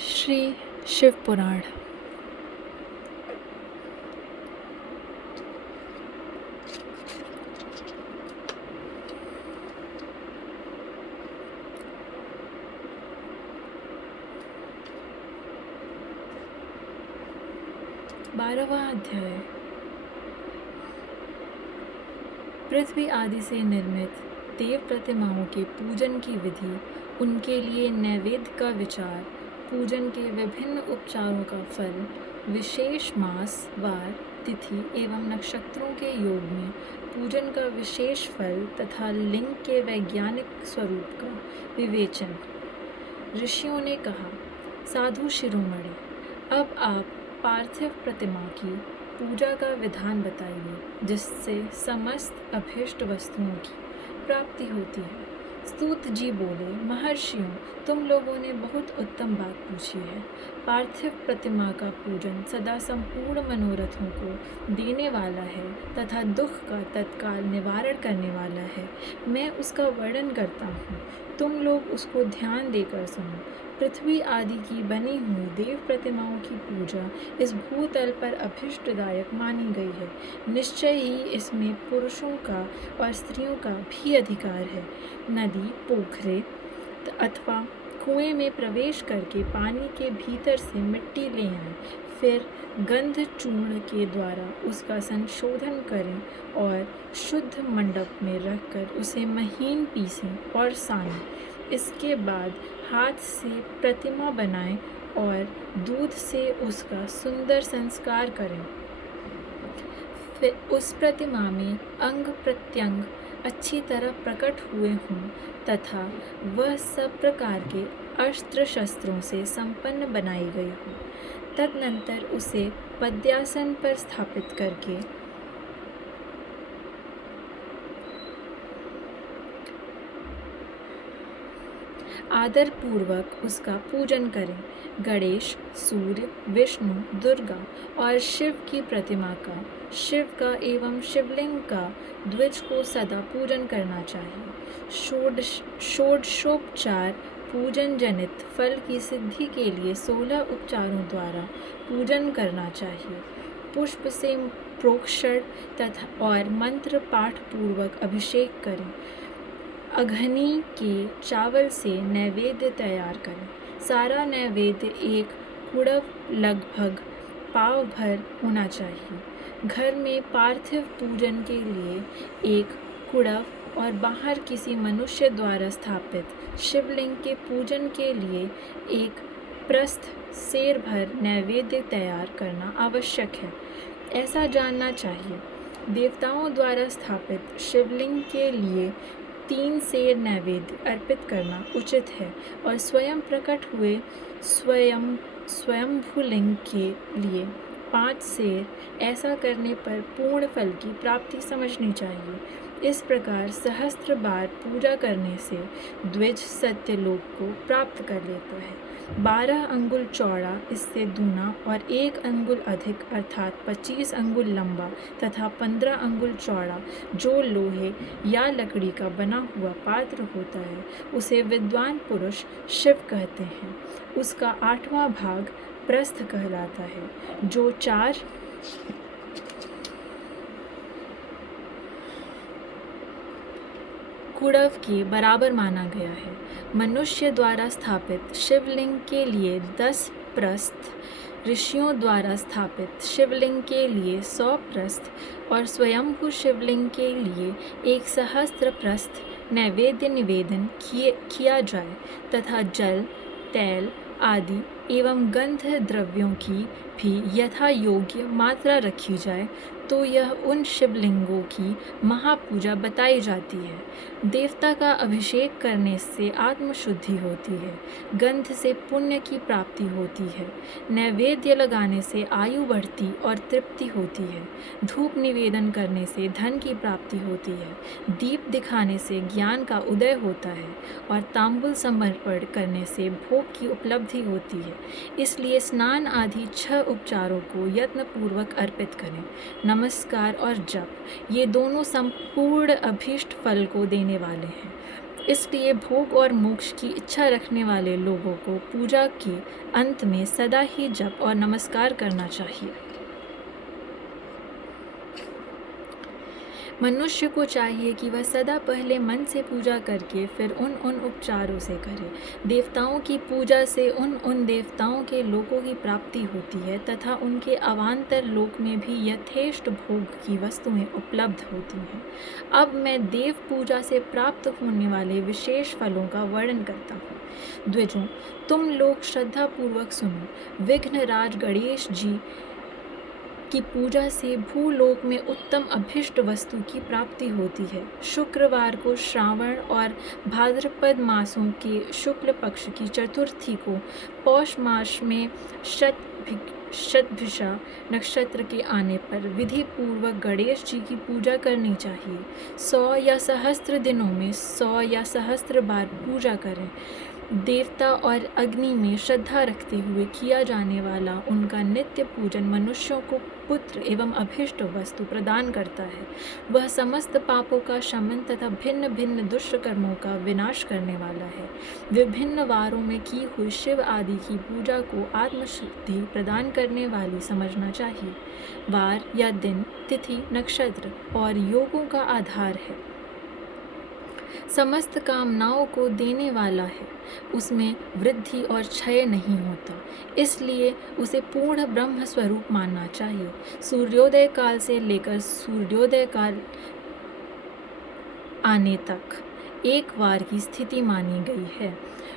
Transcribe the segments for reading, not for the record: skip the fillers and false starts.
श्री शिव पुराण। बारहवां अध्याय। पृथ्वी आदि से निर्मित देव प्रतिमाओं के पूजन की विधि, उनके लिए नैवेद्य का विचार, पूजन के विभिन्न उपचारों का फल, विशेष मास, वार, तिथि एवं नक्षत्रों के योग में पूजन का विशेष फल तथा लिंग के वैज्ञानिक स्वरूप का विवेचन। ऋषियों ने कहा, साधु शिरोमणि, अब आप पार्थिव प्रतिमा की पूजा का विधान बताइए, जिससे समस्त अभीष्ट वस्तुओं की प्राप्ति होती है। स्तुत जी बोले, महर्षियों, तुम लोगों ने बहुत उत्तम बात पूछी है। पार्थिव प्रतिमा का पूजन सदा संपूर्ण मनोरथों को देने वाला है तथा दुख का तत्काल निवारण करने वाला है। मैं उसका वर्णन करता हूँ, तुम लोग उसको ध्यान देकर सुनो। पृथ्वी आदि की बनी हुई देव प्रतिमाओं की पूजा इस भूतल पर अभीष्टदायक मानी गई है। निश्चय ही इसमें पुरुषों का और स्त्रियों का भी अधिकार है। नदी, पोखरे अथवा कुएं में प्रवेश करके पानी के भीतर से मिट्टी ले आएं, फिर गंध चूर्ण के द्वारा उसका संशोधन करें और शुद्ध मंडप में रखकर उसे महीन पीसें और सानें। इसके बाद हाथ से प्रतिमा बनाएं और दूध से उसका सुंदर संस्कार करें। फिर उस प्रतिमा में अंग प्रत्यंग अच्छी तरह प्रकट हुए हों तथा वह सब प्रकार के अस्त्र शस्त्रों से संपन्न बनाई गई हो। तदनंतर उसे पद्यासन पर स्थापित करके आदर पूर्वक उसका पूजन करें। गणेश, सूर्य, विष्णु, दुर्गा और शिव की प्रतिमा का, शिव का एवं शिवलिंग का द्विज को सदा पूजन करना चाहिए। षोडशोपचार पूजन जनित फल की सिद्धि के लिए 16 उपचारों द्वारा पूजन करना चाहिए। पुष्प से प्रोक्षण तथा और मंत्र पाठ पूर्वक अभिषेक करें। अघनी के चावल से नैवेद्य तैयार करें। सारा नैवेद्य एक कुड़व लगभग पाव भर होना चाहिए। घर में पार्थिव पूजन के लिए एक कुड़व और बाहर किसी मनुष्य द्वारा स्थापित शिवलिंग के पूजन के लिए एक प्रस्थ सेर भर नैवेद्य तैयार करना आवश्यक है। ऐसा जानना चाहिए, देवताओं द्वारा स्थापित शिवलिंग के लिए 3 सेर नैवेद्य अर्पित करना उचित है और स्वयं प्रकट हुए स्वयंभूलिंग के लिए 5 सेर। ऐसा करने पर पूर्ण फल की प्राप्ति समझनी चाहिए। इस प्रकार सहस्त्र बार पूजा करने से द्विज सत्यलोक को प्राप्त कर लेता है। 12 अंगुल चौड़ा, इससे दूना और 1 अंगुल अधिक अर्थात 25 अंगुल लंबा तथा 15 अंगुल चौड़ा जो लोहे या लकड़ी का बना हुआ पात्र होता है, उसे विद्वान पुरुष शिव कहते हैं। उसका 8वां भाग प्रस्थ कहलाता है, जो 4 कुड़व के बराबर माना गया है। मनुष्य द्वारा स्थापित शिवलिंग के लिए 10 प्रस्थ, ऋषियों द्वारा स्थापित शिवलिंग के लिए 100 प्रस्थ और स्वयंभू शिवलिंग के लिए 1 सहस्त्र प्रस्थ नैवेद्य निवेदन किया जाए तथा जल, तेल आदि एवं गंध द्रव्यों की भी यथा योग्य मात्रा रखी जाए, तो यह उन शिवलिंगों की महापूजा बताई जाती है। देवता का अभिषेक करने से आत्मशुद्धि होती है, गंध से पुण्य की प्राप्ति होती है, नैवेद्य लगाने से आयु बढ़ती और तृप्ति होती है, धूप निवेदन करने से धन की प्राप्ति होती है, दीप दिखाने से ज्ञान का उदय होता है और तांबुल समर्पण करने से भोग की उपलब्धि होती है। इसलिए स्नान आदि 6 उपचारों को यत्नपूर्वक अर्पित करें। नमस्कार और जप, ये दोनों संपूर्ण अभीष्ट फल को देने वाले हैं। इसलिए भोग और मोक्ष की इच्छा रखने वाले लोगों को पूजा के अंत में सदा ही जप और नमस्कार करना चाहिए। मनुष्य को चाहिए कि वह सदा पहले मन से पूजा करके फिर उन उपचारों से करे। देवताओं की पूजा से उन देवताओं के लोकों की प्राप्ति होती है तथा उनके अवान्तर लोक में भी यथेष्ट भोग की वस्तुएं उपलब्ध होती हैं। अब मैं देव पूजा से प्राप्त होने वाले विशेष फलों का वर्णन करता हूँ। द्विजों, तुम लोग श्रद्धापूर्वक सुनो। विघ्नराज गणेश जी की पूजा से भूलोक में उत्तम अभिष्ट वस्तु की प्राप्ति होती है। शुक्रवार को श्रावण और भाद्रपद मासों के शुक्ल पक्ष की चतुर्थी को पौष मास में शतभिषा नक्षत्र के आने पर विधि पूर्वक गणेश जी की पूजा करनी चाहिए। 100 या सहस्त्र दिनों में 100 या सहस्त्र बार पूजा करें। देवता और अग्नि में श्रद्धा रखते हुए किया जाने वाला उनका नित्य पूजन मनुष्यों को पुत्र एवं अभीष्ट वस्तु प्रदान करता है। वह समस्त पापों का शमन तथा भिन्न भिन्न दुष्ट कर्मों का विनाश करने वाला है। विभिन्न वारों में की हुई शिव आदि की पूजा को आत्मशुद्धि प्रदान करने वाली समझना चाहिए। वार या दिन, तिथि, नक्षत्र और योगों का आधार है। समस्त कामनाओं को देने वाला है। उसमें वृद्धि और क्षय नहीं होता, इसलिए उसे पूर्ण ब्रह्म स्वरूप मानना चाहिए। सूर्योदय काल से लेकर सूर्योदय काल आने तक एक वार की स्थिति मानी गई है,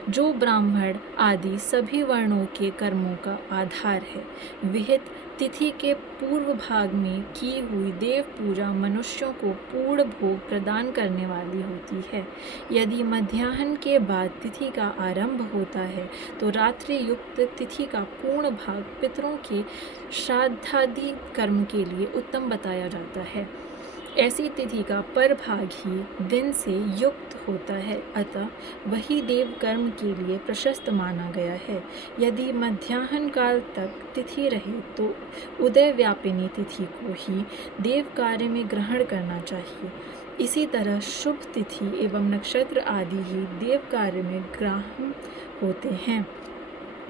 जो ब्राह्मण आदि सभी वर्णों के कर्मों का आधार है। विहित तिथि के पूर्व भाग में की हुई देव पूजा मनुष्यों को पूर्ण भोग प्रदान करने वाली होती है। यदि मध्याह्न के बाद तिथि का आरंभ होता है तो रात्रि युक्त तिथि का पूर्ण भाग पितरों के श्राद्धादि कर्म के लिए उत्तम बताया जाता है। ऐसी तिथि का परभाग ही दिन से युक्त होता है, अतः वही देव कर्म के लिए प्रशस्त माना गया है। यदि मध्याह्न काल तक तिथि रहे तो उदय व्यापिनी तिथि को ही देव कार्य में ग्रहण करना चाहिए। इसी तरह शुभ तिथि एवं नक्षत्र आदि ही देव कार्य में ग्राह्य होते हैं।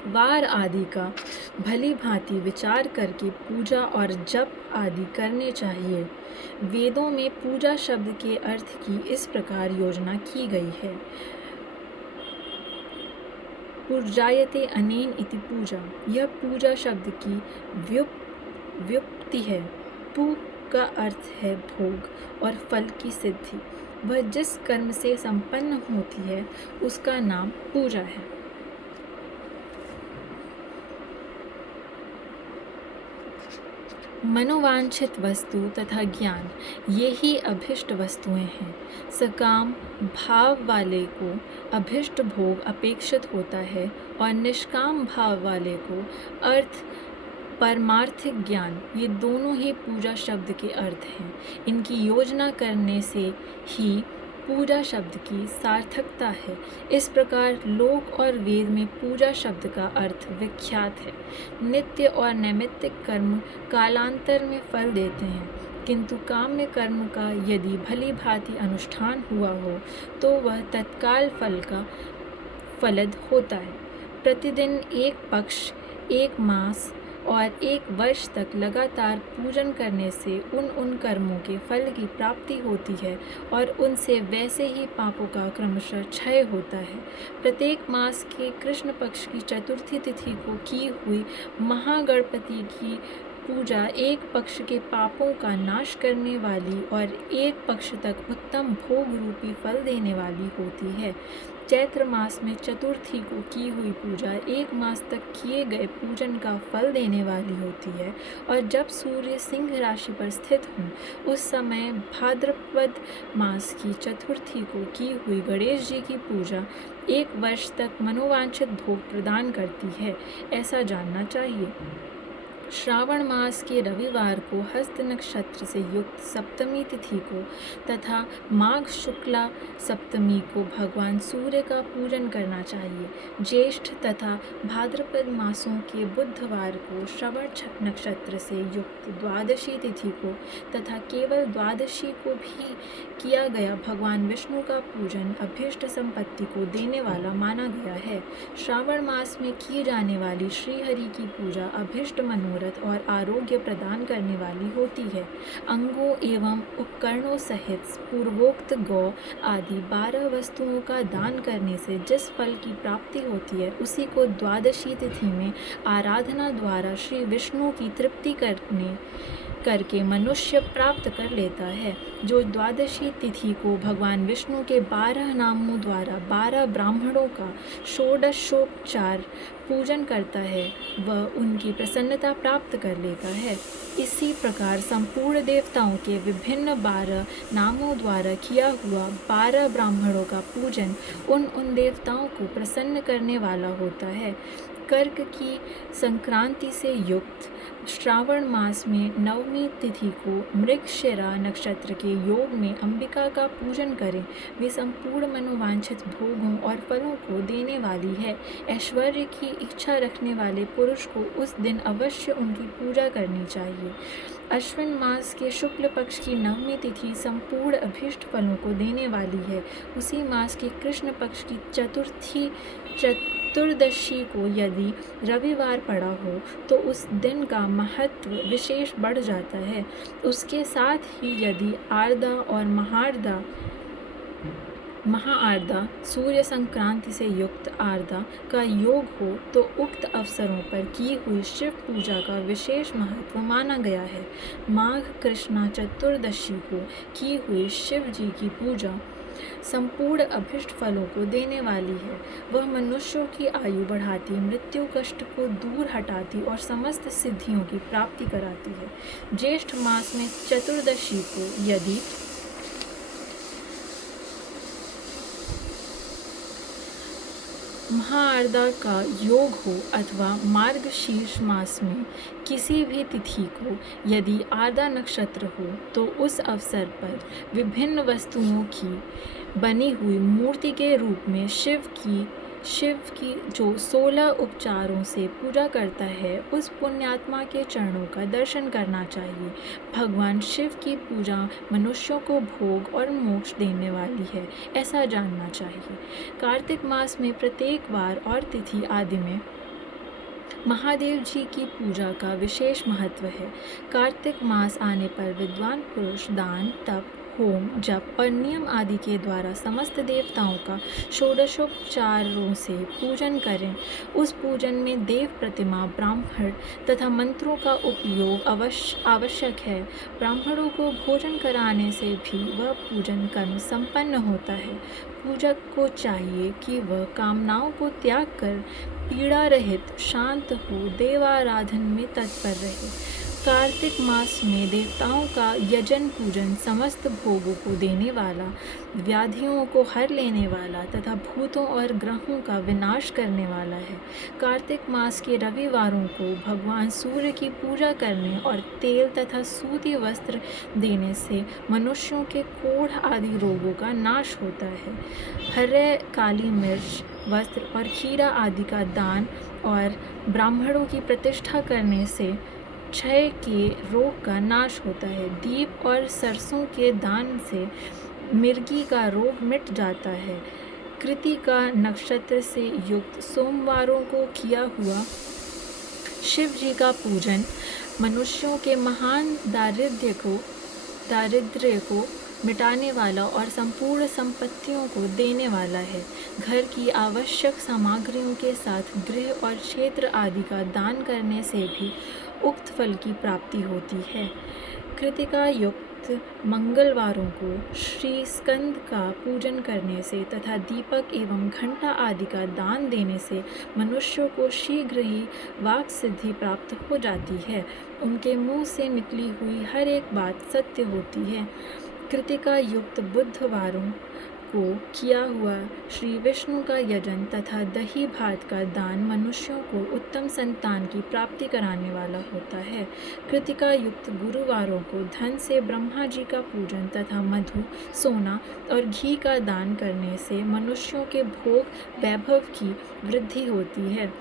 वार आदि का भली भांति विचार करके पूजा और जप आदि करने चाहिए। वेदों में पूजा शब्द के अर्थ की इस प्रकार योजना की गई है। पूजायते अनेन इति पूजा, यह पूजा शब्द की व्युत्पत्ति है। पू का अर्थ है भोग और फल की सिद्धि। वह जिस कर्म से संपन्न होती है उसका नाम पूजा है। मनोवांछित वस्तु तथा ज्ञान, ये ही अभिष्ट वस्तुएं हैं। सकाम भाव वाले को अभिष्ट भोग अपेक्षित होता है और निष्काम भाव वाले को अर्थ परमार्थिक ज्ञान, ये दोनों ही पूजा शब्द के अर्थ हैं। इनकी योजना करने से ही पूजा शब्द की सार्थकता है। इस प्रकार लोक और वेद में पूजा शब्द का अर्थ विख्यात है। नित्य और नैमित्तिक कर्म कालांतर में फल देते हैं, किंतु काम्य कर्म का यदि भली भांति अनुष्ठान हुआ हो तो वह तत्काल फल का फलद होता है। प्रतिदिन एक पक्ष, एक मास और एक वर्ष तक लगातार पूजन करने से उन कर्मों के फल की प्राप्ति होती है और उनसे वैसे ही पापों का क्रमशः क्षय होता है। प्रत्येक मास के कृष्ण पक्ष की चतुर्थी तिथि को की हुई महागणपति की पूजा एक पक्ष के पापों का नाश करने वाली और एक पक्ष तक उत्तम भोग रूपी फल देने वाली होती है। चैत्र मास में चतुर्थी को की हुई पूजा एक मास तक किए गए पूजन का फल देने वाली होती है और जब सूर्य सिंह राशि पर स्थित हों उस समय भाद्रपद मास की चतुर्थी को की हुई गणेश जी की पूजा एक वर्ष तक मनोवांछित भोग प्रदान करती है, ऐसा जानना चाहिए। श्रावण मास के रविवार को हस्त नक्षत्र से युक्त सप्तमी तिथि को तथा माघ शुक्ला सप्तमी को भगवान सूर्य का पूजन करना चाहिए। ज्येष्ठ तथा भाद्रपद मासों के बुधवार को श्रवण नक्षत्र से युक्त द्वादशी तिथि को तथा केवल द्वादशी को भी किया गया भगवान विष्णु का पूजन अभीष्ट संपत्ति को देने वाला माना गया है। श्रावण मास में की जाने वाली श्रीहरि की पूजा अभीष्ट मनोरथ और आरोग्य प्रदान करने वाली होती है। अंगों एवं उपकरणों सहित पूर्वोक्त गौ आदि 12 वस्तुओं का दान करने से जिस फल की प्राप्ति होती है उसी को द्वादशी तिथि में आराधना द्वारा श्री विष्णु की तृप्ति करके मनुष्य प्राप्त कर लेता है। जो द्वादशी तिथि को भगवान विष्णु के 12 नामों द्वारा 12 ब्राह्मणों का षोडशोपचार पूजन करता है वह उनकी प्रसन्नता प्राप्त कर लेता है। इसी प्रकार संपूर्ण देवताओं के विभिन्न 12 नामों द्वारा किया हुआ 12 ब्राह्मणों का पूजन उन देवताओं को प्रसन्न करने वाला होता है। कर्क की संक्रांति से युक्त श्रावण मास में नवमी तिथि को मृगशिरा नक्षत्र के योग में अंबिका का पूजन करें। वे संपूर्ण मनोवांछित भोगों और फलों को देने वाली है। ऐश्वर्य की इच्छा रखने वाले पुरुष को उस दिन अवश्य उनकी पूजा करनी चाहिए। अश्विन मास के शुक्ल पक्ष की नवमी तिथि संपूर्ण अभीष्ट फलों को देने वाली है। उसी मास के कृष्ण पक्ष की चतुर्दशी को यदि रविवार पड़ा हो तो उस दिन का महत्व विशेष बढ़ जाता है। उसके साथ ही यदि आर्द्रा और महाआर्द्रा सूर्य संक्रांति से युक्त आर्द्रा का योग हो तो उक्त अवसरों पर की हुई शिव पूजा का विशेष महत्व माना गया है। माघ कृष्णा चतुर्दशी को की हुई शिव जी की पूजा संपूर्ण अभीष्ट फलों को देने वाली है। वह मनुष्यों की आयु बढ़ाती, मृत्यु कष्ट को दूर हटाती और समस्त सिद्धियों की प्राप्ति कराती है। ज्येष्ठ मास में चतुर्दशी को यदि महाआर्द्रा का योग हो अथवा मार्गशीर्ष मास में किसी भी तिथि को यदि आर्द्रा नक्षत्र हो तो उस अवसर पर विभिन्न वस्तुओं की बनी हुई मूर्ति के रूप में शिव की जो 16 उपचारों से पूजा करता है उस पुण्यात्मा के चरणों का दर्शन करना चाहिए। भगवान शिव की पूजा मनुष्यों को भोग और मोक्ष देने वाली है, ऐसा जानना चाहिए। कार्तिक मास में प्रत्येक वार और तिथि आदि में महादेव जी की पूजा का विशेष महत्व है। कार्तिक मास आने पर विद्वान पुरुष दान, तप, होम, जप और नियम आदि के द्वारा समस्त देवताओं का षोडशोपचारों से पूजन करें। उस पूजन में देव प्रतिमा, ब्राह्मण तथा मंत्रों का उपयोग आवश्यक है। ब्राह्मणों को भोजन कराने से भी वह पूजन कर्म संपन्न होता है। पूजक को चाहिए कि वह कामनाओं को त्याग कर पीड़ा रहित शांत हो देवाराधन में तत्पर रहे। कार्तिक मास में देवताओं का यजन पूजन समस्त भोगों को देने वाला, व्याधियों को हर लेने वाला तथा भूतों और ग्रहों का विनाश करने वाला है। कार्तिक मास के रविवारों को भगवान सूर्य की पूजा करने और तेल तथा सूती वस्त्र देने से मनुष्यों के कोढ़ आदि रोगों का नाश होता है। हरे, काली मिर्च, वस्त्र और खीरा आदि का दान और ब्राह्मणों की प्रतिष्ठा करने से क्षय के रोग का नाश होता है। दीप और सरसों के दान से मिर्गी का रोग मिट जाता है। कृतिका नक्षत्र से युक्त सोमवारों को किया हुआ शिव जी का पूजन मनुष्यों के महान दारिद्र्य को मिटाने वाला और संपूर्ण संपत्तियों को देने वाला है। घर की आवश्यक सामग्रियों के साथ गृह और क्षेत्र आदि का दान करने से भी उक्त फल की प्राप्ति होती है। कृतिका युक्त मंगलवारों को श्री स्कंद का पूजन करने से तथा दीपक एवं घंटा आदि का दान देने से मनुष्यों को शीघ्र ही वाक् सिद्धि प्राप्त हो जाती है। उनके मुंह से निकली हुई हर एक बात सत्य होती है। कृतिका युक्त बुधवारों को किया हुआ श्री विष्णु का यजन तथा दही भात का दान मनुष्यों को उत्तम संतान की प्राप्ति कराने वाला होता है। कृतिका युक्त गुरुवारों को धन से ब्रह्मा जी का पूजन तथा मधु, सोना और घी का दान करने से मनुष्यों के भोग वैभव की वृद्धि होती है।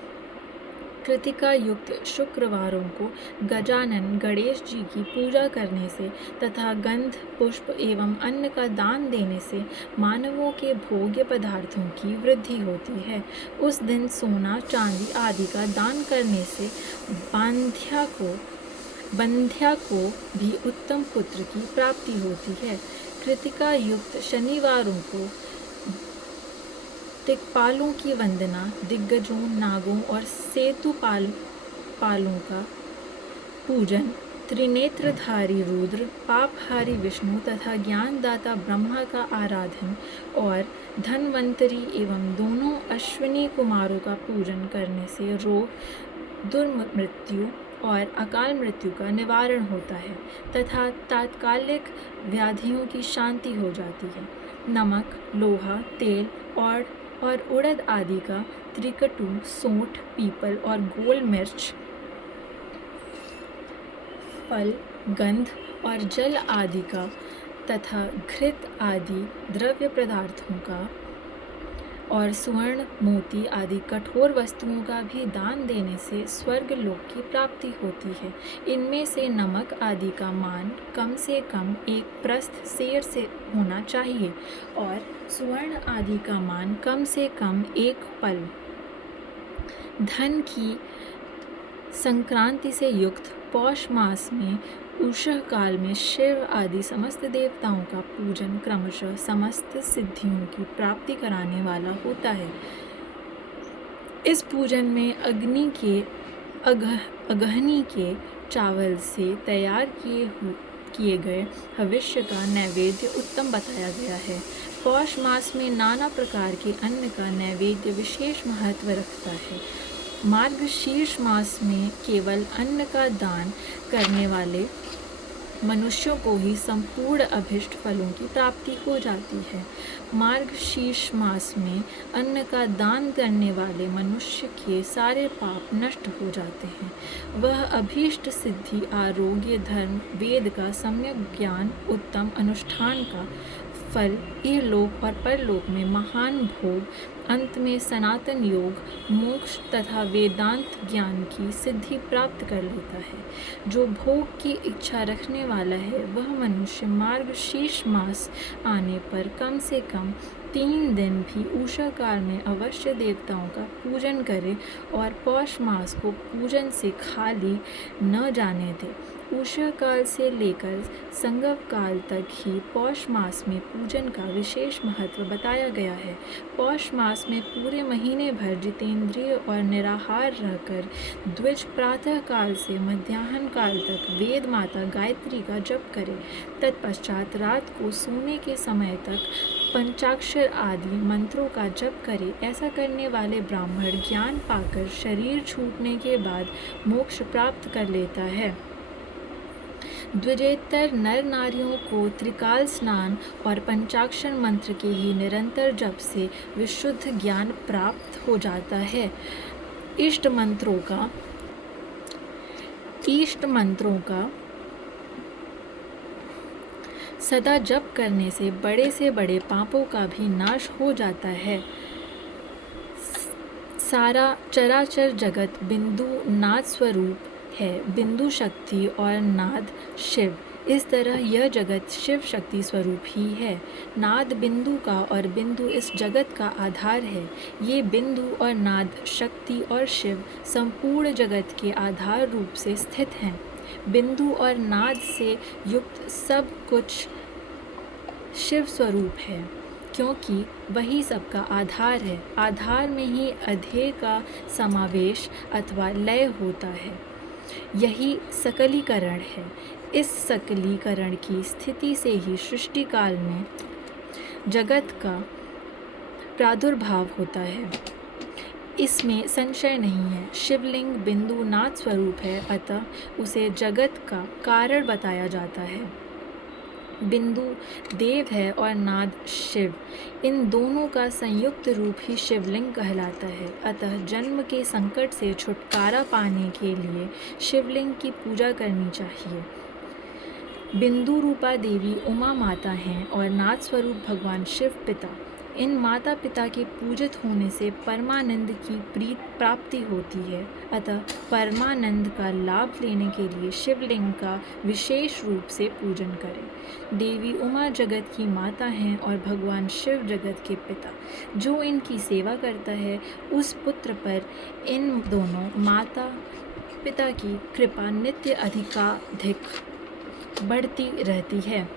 कृतिका युक्त शुक्रवारों को गजानन गणेश जी की पूजा करने से तथा गंध, पुष्प एवं अन्न का दान देने से मानवों के भोग्य पदार्थों की वृद्धि होती है। उस दिन सोना, चांदी आदि का दान करने से बंध्या को भी उत्तम पुत्र की प्राप्ति होती है। कृतिका युक्त शनिवारों को दिक्पालों की वंदना, दिग्गजों, नागों और पालों का पूजन, त्रिनेत्रधारी रुद्र, पापहारी विष्णु तथा ज्ञानदाता ब्रह्मा का आराधन और धन्वंतरी एवं दोनों अश्विनी कुमारों का पूजन करने से रोग, दुर्मृत्यु और अकाल मृत्यु का निवारण होता है तथा तात्कालिक व्याधियों की शांति हो जाती है। नमक, लोहा, तेल और उड़द आदि का, त्रिकटु, सोंठ, पीपल और गोल मिर्च, फल, गंध और जल आदि का तथा घृत आदि द्रव्य पदार्थों का और स्वर्ण, मोती आदि कठोर वस्तुओं का भी दान देने से स्वर्ग लोक की प्राप्ति होती है। इनमें से नमक आदि का मान कम से कम एक प्रस्थ सेर से होना चाहिए और स्वर्ण आदि का मान कम से कम एक पल। धन की संक्रांति से युक्त पौष मास में उषः काल में शिव आदि समस्त देवताओं का पूजन क्रमशः समस्त सिद्धियों की प्राप्ति कराने वाला होता है। इस पूजन में अगहनी के चावल से तैयार किए गए हविष्य का नैवेद्य उत्तम बताया गया है। पौष मास में नाना प्रकार के अन्न का नैवेद्य विशेष महत्व रखता है। मार्गशीर्ष मास में केवल अन्न का दान करने वाले मनुष्यों को ही संपूर्ण अभिष्ट फलों की प्राप्ति हो जाती है। मार्गशीर्ष मास में अन्न का दान करने वाले मनुष्य के सारे पाप नष्ट हो जाते हैं। वह अभीष्ट सिद्धि, आरोग्य, धर्म, वेद का सम्यक ज्ञान, उत्तम अनुष्ठान का फल, इहलोक और परलोक में महान भोग, अंत में सनातन योग, मोक्ष तथा वेदांत ज्ञान की सिद्धि प्राप्त कर लेता है। जो भोग की इच्छा रखने वाला है वह मनुष्य मार्गशीर्ष मास आने पर कम से कम 3 दिन भी उषा काल में अवश्य देवताओं का पूजन करे और पौष मास को पूजन से खाली न जाने दे। उषा काल से लेकर संगम काल तक ही पौष मास में पूजन का विशेष महत्व बताया गया है। पौष मास में पूरे महीने भर जितेंद्रिय और निराहार रहकर द्विज प्रातः काल से मध्याह्न काल तक वेद माता गायत्री का जप करे। तत्पश्चात रात को सोने के समय तक पंचाक्षर आदि मंत्रों का जप करे। ऐसा करने वाले ब्राह्मण ज्ञान पाकर शरीर छूटने के बाद मोक्ष प्राप्त कर लेता है। द्विजेतर नर नारियों को त्रिकाल स्नान और पंचाक्षर मंत्र के ही निरंतर जप से विशुद्ध ज्ञान प्राप्त हो जाता है। इष्ट मंत्रों का सदा जप करने से बड़े पापों का भी नाश हो जाता है। सारा चराचर जगत बिंदु नाद स्वरूप है। बिंदु शक्ति और नाद शिव, इस तरह यह जगत शिव शक्ति स्वरूप ही है। नाद बिंदु का और बिंदु इस जगत का आधार है। ये बिंदु और नाद, शक्ति और शिव संपूर्ण जगत के आधार रूप से स्थित हैं। बिंदु और नाद से युक्त सब कुछ शिव स्वरूप है, क्योंकि वही सबका आधार है। आधार में ही अध्यय का समावेश अथवा लय होता है। यही सकलीकरण है। इस सकलीकरण की स्थिति से ही सृष्टि काल में जगत का प्रादुर्भाव होता है। इसमें संशय नहीं है। शिवलिंग बिंदु नाद स्वरूप है, अतः उसे जगत का कारण बताया जाता है। बिंदु देव है और नाद शिव। इन दोनों का संयुक्त रूप ही शिवलिंग कहलाता है। अतः जन्म के संकट से छुटकारा पाने के लिए शिवलिंग की पूजा करनी चाहिए। बिंदु रूपा देवी उमा माता हैं और नाद स्वरूप भगवान शिव पिता। इन माता पिता के पूजित होने से परमानंद की प्रीत प्राप्ति होती है। अतः परमानंद का लाभ लेने के लिए शिवलिंग का विशेष रूप से पूजन करें। देवी उमा जगत की माता हैं और भगवान शिव जगत के पिता। जो इनकी सेवा करता है उस पुत्र पर इन दोनों माता पिता की कृपा नित्य अधिकाधिक बढ़ती रहती है।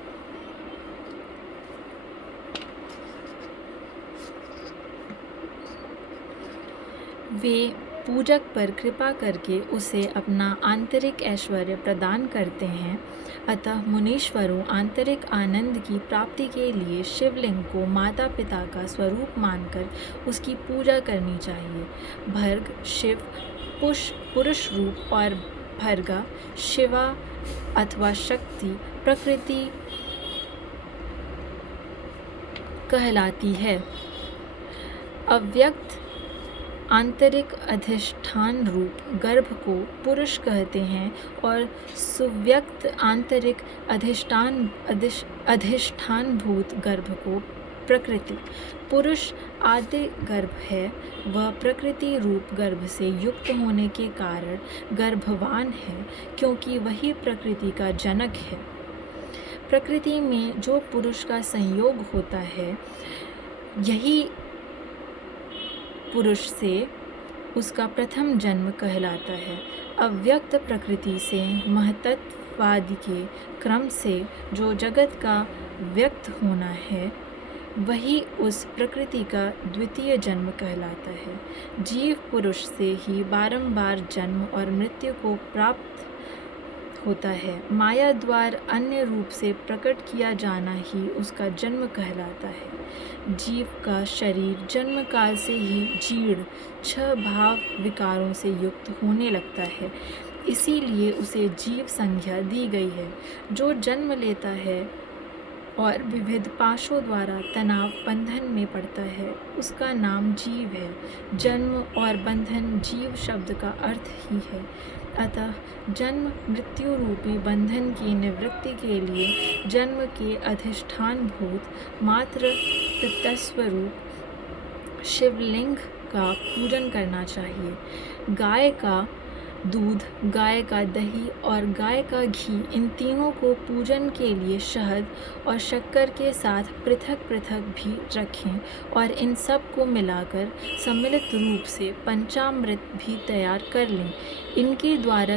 वे पूजक पर कृपा करके उसे अपना आंतरिक ऐश्वर्य प्रदान करते हैं। अतः मुनीश्वरों आंतरिक आनंद की प्राप्ति के लिए शिवलिंग को माता पिता का स्वरूप मानकर उसकी पूजा करनी चाहिए। भर्ग शिव पुरुष रूप और भर्गा शिवा अथवा शक्ति प्रकृति कहलाती है। अव्यक्त आंतरिक अधिष्ठान रूप गर्भ को पुरुष कहते हैं और सुव्यक्त आंतरिक अधिष्ठानभूत गर्भ को प्रकृति। पुरुष आदि गर्भ है, वह प्रकृति रूप गर्भ से युक्त होने के कारण गर्भवान है, क्योंकि वही प्रकृति का जनक है। प्रकृति में जो पुरुष का संयोग होता है, यही पुरुष से उसका प्रथम जन्म कहलाता है। अव्यक्त प्रकृति से महतत्वादि के क्रम से जो जगत का व्यक्त होना है, वही उस प्रकृति का द्वितीय जन्म कहलाता है। जीव पुरुष से ही बारंबार जन्म और मृत्यु को प्राप्त होता है। माया द्वार अन्य रूप से प्रकट किया जाना ही उसका जन्म कहलाता है। जीव का शरीर जन्म काल से ही जीर्ण 6 भाव विकारों से युक्त होने लगता है, इसीलिए उसे जीव संज्ञा दी गई है। जो जन्म लेता है और विविध पाशों द्वारा तनाव बंधन में पड़ता है, उसका नाम जीव है। जन्म और बंधन जीव शब्द का अर्थ ही है। अतः जन्म मृत्यु रूपी बंधन की निवृत्ति के लिए जन्म के अधिष्ठानभूत मात्र पितृस्वरूप शिवलिंग का पूजन करना चाहिए। गाय का दूध, गाय का दही और गाय का घी, इन तीनों को पूजन के लिए शहद और शक्कर के साथ पृथक पृथक भी रखें और इन सब को मिलाकर सम्मिलित रूप से पंचामृत भी तैयार कर लें। इनके द्वारा